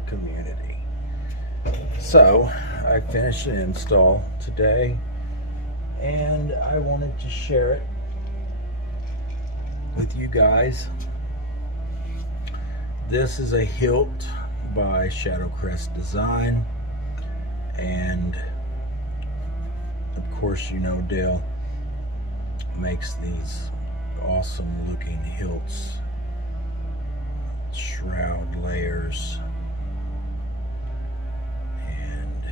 our community. So I finished an install today and I wanted to share it with you guys. This is a hilt by ShadowCrest Design, and of course, you know, Dale makes these awesome looking hilts, shroud layers, and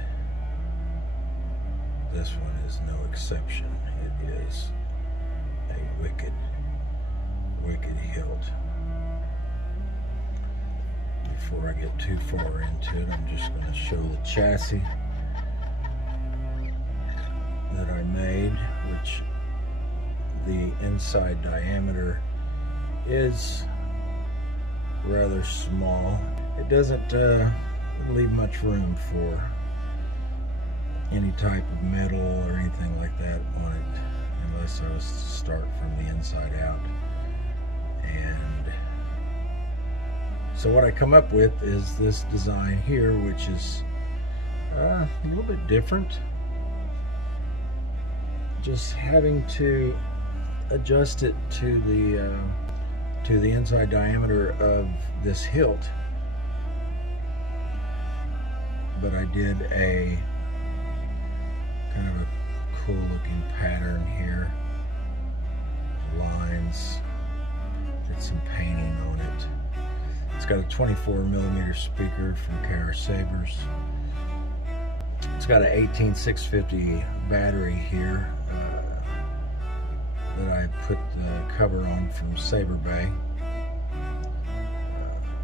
this one is no exception. It is a wicked hilt. Before I get too far into it, I'm just going to show the chassis that I made, which the inside diameter is rather small. It doesn't leave much room for any type of metal or anything like that on it, unless I was to start from the inside out. And so what I come up with is this design here, which is a little bit different. Just having to adjust it to the inside diameter of this hilt. But I did a kind of a cool looking pattern here. Lines, did some painting on it. It's got a 24mm speaker from KR Sabers. It's got an 18650 battery here that I put the cover on from Saber Bay.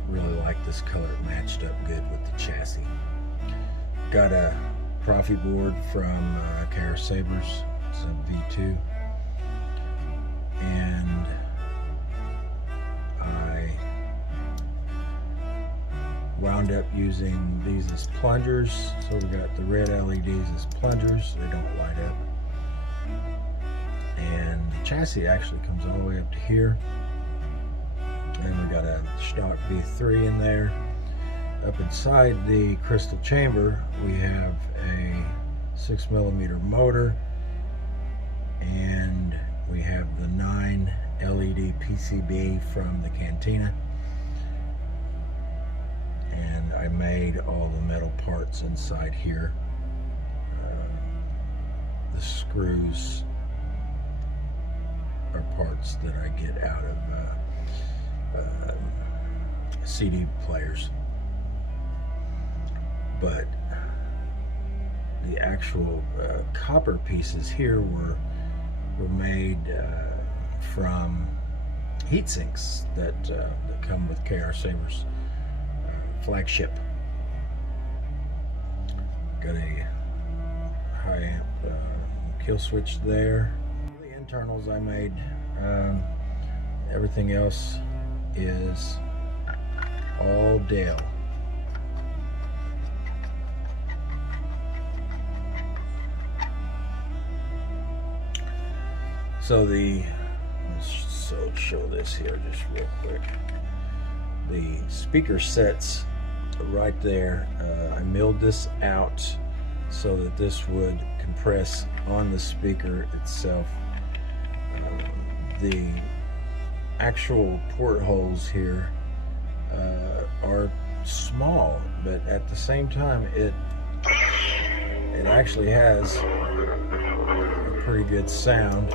Really like this color, it matched up good with the chassis. Got a Profi board from KR Sabers, it's a V2. And I wound up using these as plungers. So we got the red LEDs as plungers, they don't light up. And the chassis actually comes all the way up to here. And we got a stock V3 in there. Up inside the crystal chamber, we have a 6mm motor, and we have the 9 LED PCB from the cantina. And I made all the metal parts inside here. The screws are parts that I get out of CD players. But the actual copper pieces here were made from heat sinks that come with KR Sabers flagship. Got a high amp kill switch there. The internals I made. Everything else is all Dale. So let's show this here just real quick. The speaker sets right there. I milled this out so that this would compress on the speaker itself. The actual portholes here are small, but at the same time it actually has a pretty good sound.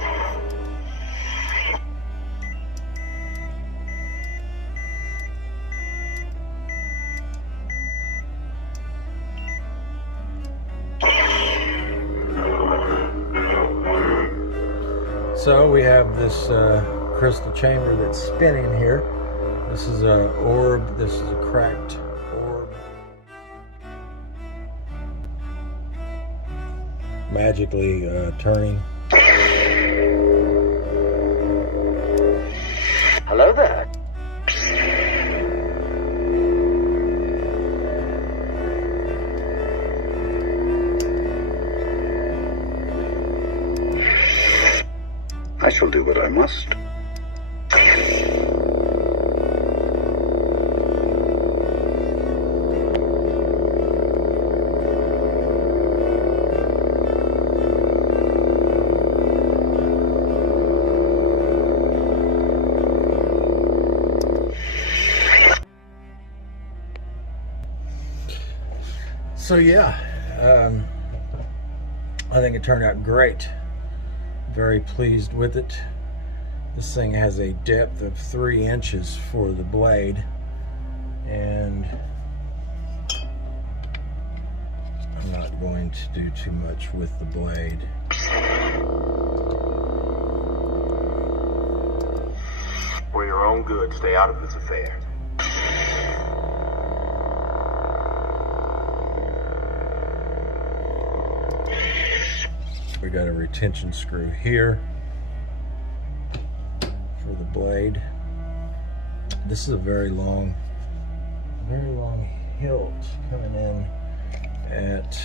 So we have this crystal chamber that's spinning here. This is an orb, this is a cracked orb. Magically turning. Hello there. I shall do what I must. So yeah, I think it turned out great. Very pleased with it. This thing has a depth of 3 inches for the blade, and I'm not going to do too much with the blade. For your own good, stay out of this affair. We got a retention screw here for the blade. This is a very long hilt, coming in at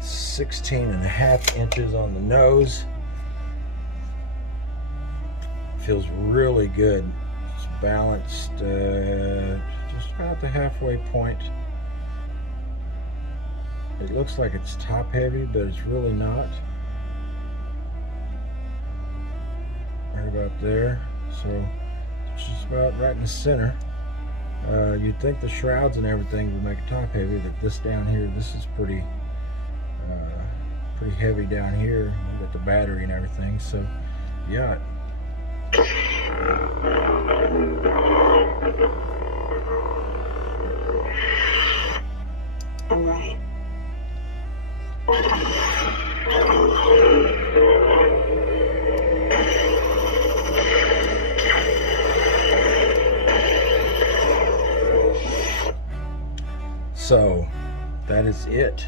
16.5 inches on the nose. Feels really good. It's balanced just about the halfway point. It looks like it's top heavy, but it's really not. Right about there. So it's just about right in the center. You'd think the shrouds and everything would make it top heavy, but this down here, this is pretty heavy down here with the battery and everything. So yeah. I'm ready. So that is it.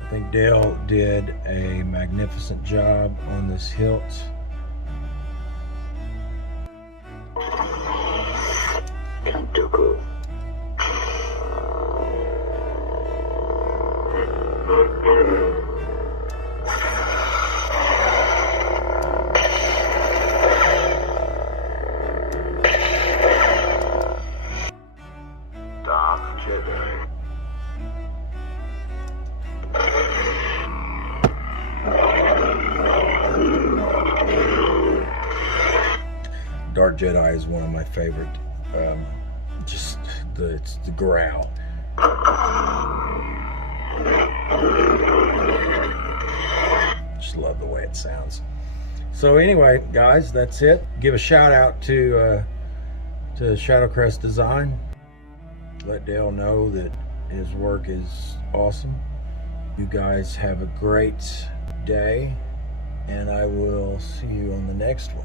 I think Dale did a magnificent job on this hilt. Can't do good. Dark Jedi is one of my favorite. Just it's the growl. Just love the way it sounds. So anyway, guys, that's it. Give a shout out to ShadowCrest Design. Let Dale know that his work is awesome. You guys have a great day, and I will see you on the next one.